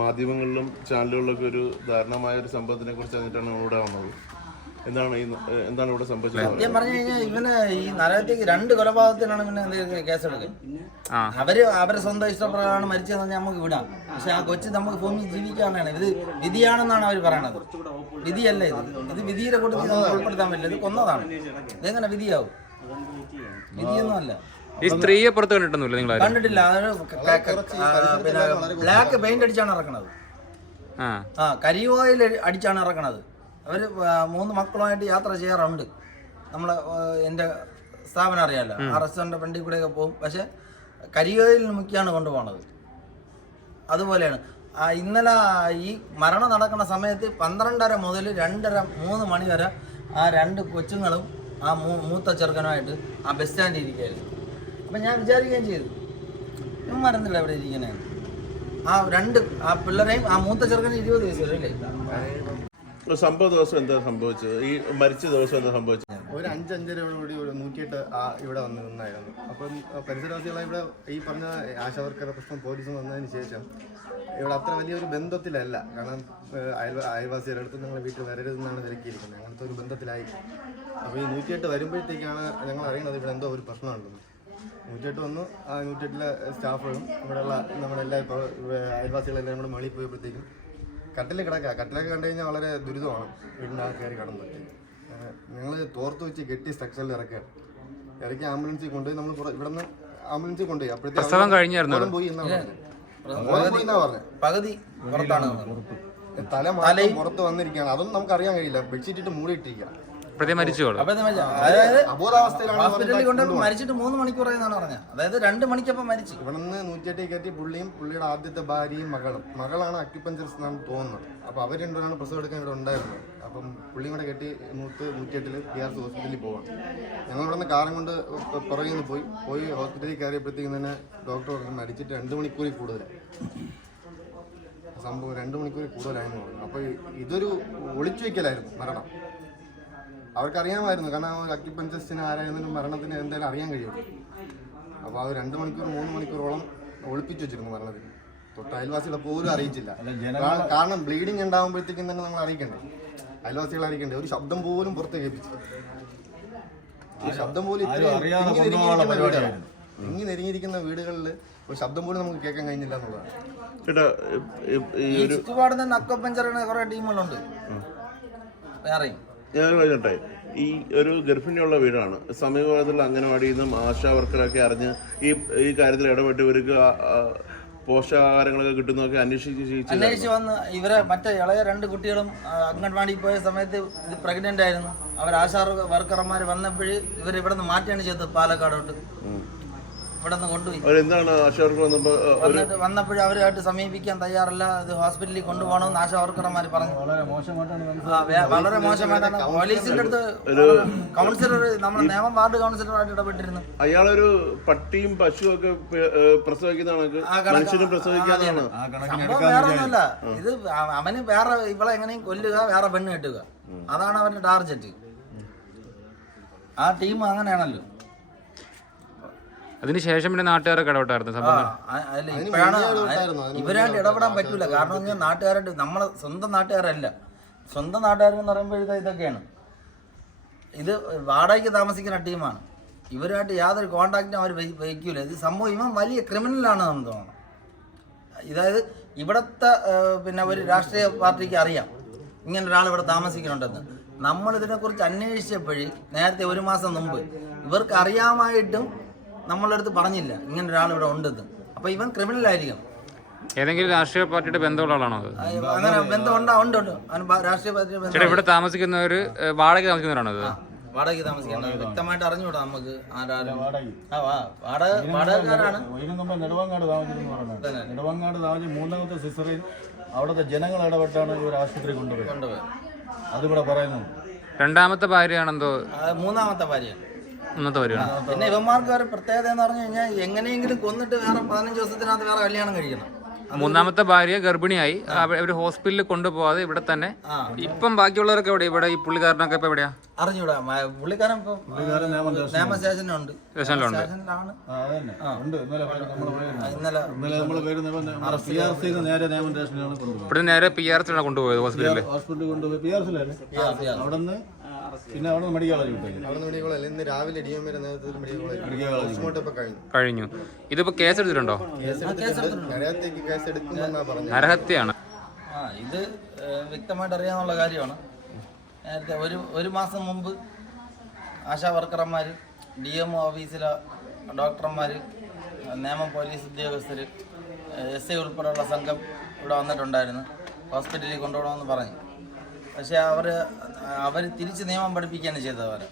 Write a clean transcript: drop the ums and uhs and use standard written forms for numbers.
മാധ്യമങ്ങളിലും ചാനലുകളിലൊക്കെ ഒരു ദാരുണമായ ഒരു സംഭവത്തിനെ കുറിച്ച് അറിഞ്ഞിട്ടാണ് ഇവിടെ വന്നത്. എന്താണ് ഇവിടെ സംഭവിച്ചത്? സത്യം പറഞ്ഞു കഴിഞ്ഞാൽ ഇവന് ഈ നരകത്തേക്ക് 2 കൊലപാതകത്തിനാണ് പിന്നെ കേസെടുക്കുക. അവരെ സ്വന്തം ഇഷ്ടപ്രകാരമാണ് മരിച്ചതെന്ന് പറഞ്ഞാൽ നമുക്ക് വിടാം. പക്ഷെ ആ കൊച്ചു നമുക്ക് ഭൂമി ജീവിക്കാനാണ്. ഇത് വിധിയാണെന്നാണ് അവർ പറയണത്. വിധിയല്ല ഇത് വിധിയുടെ കൂട്ടത്തിൽ നമുക്ക് ഉൾപ്പെടുത്താൻ പറ്റില്ല. ഇത് കൊന്നതാണ്. ഇതെങ്ങനെ വിധിയാവും? വിധിയൊന്നും അല്ല. ഈ സ്ത്രീയെ പുറത്ത് കണ്ടിട്ടൊന്നുമില്ല? നിങ്ങൾ കണ്ടിട്ടില്ല. പിന്നെ ബ്ലാക്ക് പെയിന്റ് അടിച്ചാണ് ഇറക്കണത്. കരി ഓയിൽ അടിച്ചാണ് ഇറക്കണത്. അവർ 3 മക്കളുമായിട്ട് യാത്ര ചെയ്യാറുണ്ട്. എൻ്റെ സ്ഥാപനം അറിയാമല്ലോ, ആ റെസ്റ്റോറൻറ്റ് ഫ്രണ്ടിൽ കൂടെയൊക്കെ പോകും. പക്ഷെ കരി ഓയിൽ മുക്കിയാണ് കൊണ്ടുപോകണത്. അതുപോലെയാണ് ഇന്നലെ ഈ മരണം നടക്കുന്ന സമയത്ത് 12:30 മുതൽ 2:30, 3 മണി വരെ ആ 2 കൊച്ചുങ്ങളും ആ മൂത്ത ചെറുക്കനുമായിട്ട് ആ ബസ് സ്റ്റാൻഡിൽ ഇരിക്കുകയായിരുന്നു. അപ്പം ഞാൻ വിചാരിക്കുകയും ചെയ്തു, മറന്നില്ല ഇവിടെ ഇരിക്കണേ. ആ പിള്ളേരെയും ആ മൂത്ത ചെറുക്കന് 20 വയസ്സ് അല്ലേ. സംഭവ ദിവസം എന്താ സംഭവിച്ചത്? ഈ മരിച്ച ദിവസം എന്താ സംഭവിച്ചത്? ഒരു 5-5:30 ഒരു 108 ഇവിടെ വന്ന് നിന്നായിരുന്നു. അപ്പം പരിസരവാസികളെ ഇവിടെ ഈ പറഞ്ഞ ആശാവർക്കറുടെ പ്രശ്നം പോലീസ് വന്നതിന് ശേഷം ഇവിടെ അത്ര വലിയൊരു ബന്ധത്തിലല്ല. കാരണം അയൽവാസികളുടെ അടുത്ത് ഞങ്ങൾ വീട്ടിൽ വരരുതെന്നാണ് വിലക്കിയിരിക്കുന്നത്. അങ്ങനത്തെ ഒരു ബന്ധത്തിലായി. അപ്പോൾ ഈ 108 വരുമ്പോഴത്തേക്കാണ് ഞങ്ങൾ അറിയുന്നത് ഇവിടെ എന്തോ ഒരു പ്രശ്നമുണ്ടെന്ന്. 108 വന്നു. ആ 108 സ്റ്റാഫുകളും ഇവിടെയുള്ള നമ്മളെല്ലാ അയൽവാസികളെല്ലാം കൂടെ മേളിൽ പോയപ്പോഴത്തേക്കും കട്ടിൽ കിടക്കുക. കട്ടിലൊക്കെ കണ്ടു കഴിഞ്ഞാൽ വളരെ ദുരിതമാണ്. വീടിൻ്റെ ആ കയറി കടന്നപ്പോഴത്തേക്കും ഞങ്ങൾ തോർത്ത് വെച്ച് കെട്ടി സ്ട്രക്ചറിൽ ഇറക്കി ആംബുലൻസിൽ കൊണ്ടുപോയി. നമ്മൾ ഇവിടെ നിന്ന് ആംബുലൻസിൽ കൊണ്ടുപോയി. അപ്പോഴത്തേക്കും പോയി എന്നാണ് പറഞ്ഞത്. പകുതി തല പുറത്ത് വന്നിരിക്കുകയാണ്. അതൊന്നും നമുക്ക് അറിയാൻ കഴിയില്ല. ബെഡ്ഷീറ്റ് ഇട്ട് മൂടിയിട്ടിരിക്കുക. ഹോസ്പിറ്റലിൽ കൊണ്ട് മരിച്ചിട്ട് 3 മണിക്കൂറായി എന്നാണ് പറഞ്ഞത്. അതായത് 2 മണിക്കപ്പം മരിച്ചു. ഇവിടെ നിന്ന് 108 കയറ്റി പുള്ളിയുടെ ആദ്യത്തെ ഭാര്യയും മകളാണ് അക്യുപഞ്ചറിസ്റ്റ് എന്നാണ് തോന്നുന്നത്. അപ്പോൾ അവർ 2 പ്രസവം എടുക്കാൻ ഇവിടെ ഉണ്ടായിരുന്നത്. അപ്പം പുള്ളിയും കൂടെ കെട്ടി 108 PRC ഹോസ്പിറ്റലിൽ പോവാം. ഞങ്ങൾ ഇവിടെ നിന്ന് കാറും കൊണ്ട് പുറകിൽ നിന്ന് പോയി ഹോസ്പിറ്റലിൽ കയറിയപ്പോഴത്തേക്കും തന്നെ ഡോക്ടർ പറഞ്ഞു മരിച്ചിട്ട് 2 മണിക്കൂറിൽ കൂടുതലായി. സംഭവം 2 മണിക്കൂറിൽ കൂടുതലായെന്ന് പറഞ്ഞു. അപ്പോൾ ഇതൊരു ഒളിച്ചു വയ്ക്കലായിരുന്നു മരണം. അവർക്കറിയാമായിരുന്നു. കാരണം അക്യുപഞ്ചറിസ്റ്റിന് ആരായിരുന്നാലും മരണത്തിന് എന്തായാലും അറിയാൻ കഴിയും. അപ്പോൾ ആ 2 മണിക്കൂർ 3 മണിക്കൂറോളം ഒളിപ്പിച്ചു വെച്ചിരുന്നു മരണത്തിന്. തൊട്ട് അയൽവാസികളെ പോലും അറിയിച്ചില്ല. കാരണം ബ്ലീഡിങ് ഉണ്ടാകുമ്പോഴത്തേക്കും തന്നെ നമ്മൾ അറിയിക്കണ്ടേ, അയൽവാസികളെ അറിയിക്കണ്ടേ. ഒരു ശബ്ദം പോലും പുറത്ത് കേൾപ്പിച്ചു. ആ ശബ്ദം പോലും ഇങ്ങി നെരുങ്ങിയിരിക്കുന്ന വീടുകളിൽ ഒരു ശബ്ദം പോലും നമുക്ക് കേൾക്കാൻ കഴിഞ്ഞില്ല എന്നുള്ളതാണ്. ചുറ്റുപാടുന്ന അക്യുപഞ്ചറിന് കുറെ ടീമുകളുണ്ട്. ഞാൻ പറഞ്ഞോട്ടെ, ഈ ഒരു ഗർഭിണിയുള്ള വീടാണ്. സമീപത്തുള്ള അംഗനവാടിയിൽ നിന്നും ആശാ വർക്കറൊക്കെ അറിഞ്ഞ് ഈ കാര്യത്തിൽ ഇടപെട്ട് ഇവർക്ക് പോഷകാഹാരങ്ങളൊക്കെ കിട്ടുന്നതൊക്കെ അന്വേഷിച്ച് വന്ന് ഇവരെ മറ്റേ ഇളയ 2 കുട്ടികളും അംഗൻവാടിയിൽ പോയ സമയത്ത് ഇത് പ്രഗ്നന്റ് ആയിരുന്നു. അവർ ആശാ വർക്കർമാർ വന്നപ്പോഴ് ഇവർ ഇവിടെ നിന്ന് മാറ്റിയാണ് ചെയ്തത്. പാലക്കാടോട്ട് ഇവിടെ നിന്ന് കൊണ്ടുപോയി. വന്നപ്പോഴും അവരുമായിട്ട് സമീപിക്കാൻ തയ്യാറല്ല. ഇത് ഹോസ്പിറ്റലിൽ കൊണ്ടുപോകണമെന്ന് ആശാ വർക്കർമാർ പറഞ്ഞു. വളരെ മോശമായിട്ടാണ്. പോലീസിന്റെ അടുത്ത് കൗൺസിലർ, നമ്മുടെ നേമം വാർഡ് കൗൺസിലറായിട്ട് ഇടപെട്ടിരുന്നു. അയാളൊരു പട്ടിയും പശുവും ഒക്കെ പ്രസവിക്കുന്നതാണ്. സംഭവം വേറെ ഒന്നുമല്ല. ഇത് അവന് വേറെ ഇവളെ എങ്ങനെയും കൊല്ലുക, വേറെ പെണ്ണ് കെട്ടുക, അതാണ് അവന്റെ ടാർഗറ്റ്. ആ ടീം അങ്ങനെയാണല്ലോ. അതിനുശേഷം പിന്നെ നാട്ടുകാരൊക്കെ ഇടപെട്ടായിരുന്നു. ഇവരായിട്ട് ഇടപെടാൻ പറ്റൂല. കാരണം നാട്ടുകാരായിട്ട് നമ്മളെ സ്വന്തം നാട്ടുകാരല്ല. സ്വന്തം നാട്ടുകാരെന്ന് പറയുമ്പോൾ ഇതൊക്കെയാണ്. ഇത് വാടകയ്ക്ക് താമസിക്കുന്ന ടീമാണ്. ഇവരായിട്ട് യാതൊരു കോണ്ടാക്റ്റും അവർ വയ്ക്കൂല. ഇത് സംഭവം ഇവൻ വലിയ ക്രിമിനലാണ് എന്ന് തോന്നുന്നു. അതായത് ഇവിടുത്തെ പിന്നെ ഒരു രാഷ്ട്രീയ പാർട്ടിക്ക് അറിയാം ഇങ്ങനെ ഒരാൾ ഇവിടെ താമസിക്കുന്നുണ്ടെന്ന്. നമ്മളിതിനെക്കുറിച്ച് അന്വേഷിച്ചപ്പോഴേ നേരത്തെ 1 മാസം മുമ്പ് ഇവർക്ക് അറിയാമായിട്ടും നമ്മളടുത്ത് പറഞ്ഞില്ല ഇങ്ങനെ ഒരാൾ ഇവിടെ ഉണ്ടെന്ന്. അപ്പൊ ഇവൻ ക്രിമിനൽ ആയിരിക്കണം. ഏതെങ്കിലും രാഷ്ട്രീയ പാർട്ടിയുടെ ബന്ധമുള്ള ആളാണോ? അങ്ങനെ ബന്ധം ഉണ്ട്. രാഷ്ട്രീയ പാർട്ടിയുടെ ഇവിടെ താമസിക്കുന്നവര് വാടക താമസിക്കുന്നവരാണോ? വാടകയ്ക്ക് താമസിക്കുന്നത് വ്യക്തമായിട്ട് അറിഞ്ഞുകൂടാ നമുക്ക്. വാടകക്കാരാണ്. നെടുവങ്ങാട് താമസിച്ച് 3ാമത്തെ സിസറിൽ അവിടുത്തെ ജനങ്ങൾ ഇടപെട്ടാണ് ഇവർ ആശുപത്രി കൊണ്ടുപോയത്. അതിവിടെ പറയുന്നു. 2ാമത്തെ ഭാര്യയാണെന്തോ? 3ാമത്തെ ഭാര്യയാണ്. പിന്നെ ഇവന്മാർക്ക് ഒരു പ്രത്യേകത എന്ന് പറഞ്ഞു കഴിഞ്ഞാൽ എങ്ങനെയെങ്കിലും കൊന്നിട്ട് വേറെ 15 ദിവസത്തിനകത്ത് വേറെ കല്യാണം കഴിക്കണം. മൂന്നാമത്തെ ഭാര്യ ഗർഭിണിയായി അവർ ഹോസ്പിറ്റലിൽ കൊണ്ടുപോകാതെ ഇവിടെ തന്നെ. ഇപ്പം ബാക്കിയുള്ളവരൊക്കെ എവിടെ? ഇവിടെ ഈ പുള്ളിക്കാരനൊക്കെ ഇപ്പൊ എവിടെയാ? അറിഞ്ഞൂടാ. പുള്ളിക്കാരൻ ഇപ്പം നിയമ സ്റ്റേഷനുണ്ട്. സ്റ്റേഷനിലുണ്ട്. സ്റ്റേഷനിലാണ്. ഇന്നലെ നമ്മളെ പേര് നേരെ നിയമ സ്റ്റേഷനിലാണ് കൊണ്ടുപോയി. ഇവിടെ നേരെ PRC കൊണ്ടുപോയത് ഹോസ്പിറ്റലിൽ കൊണ്ടുപോയി. PRC അവിടെ നിന്ന് പിന്നെ അവിടെ നിന്ന് മെഡിക്കൽ കോളേജ് വിട്ടു. അവിടെ മെഡിക്കൽ കോളേജ് ഇന്ന് രാവിലെ DMA നേതൃത്വത്തിൽ മെഡിക്കൽ കോളേജ് പോസ്റ്റ്മോർട്ടം ഇപ്പൊ കഴിഞ്ഞു. ഇതിപ്പോ കേസ് എടുത്തിട്ടുണ്ടോ? നേരത്തേക്ക് കേസ് എടുക്കുമെന്നാ പറഞ്ഞത്. നരഹത്യയാണ്. ഇത് വ്യക്തമായിട്ട് അറിയാവുന്ന കാര്യമാണ്. നേരത്തെ ഒരു മാസം മുമ്പ് ആശാ വർക്കർമാർ, DMO ഓഫീസിലെ ഡോക്ടർമാർ, നിയമ പോലീസ് ഉദ്യോഗസ്ഥർ, SI ഉൾപ്പെടെയുള്ള സംഘം ഇവിടെ വന്നിട്ടുണ്ടായിരുന്നു. ഹോസ്പിറ്റലിൽ കൊണ്ടുപോകണമെന്ന് പറഞ്ഞു. പക്ഷേ അവർ തിരിച്ച് നിയമം പഠിപ്പിക്കുകയാണ് ചെയ്തത്. അവരെ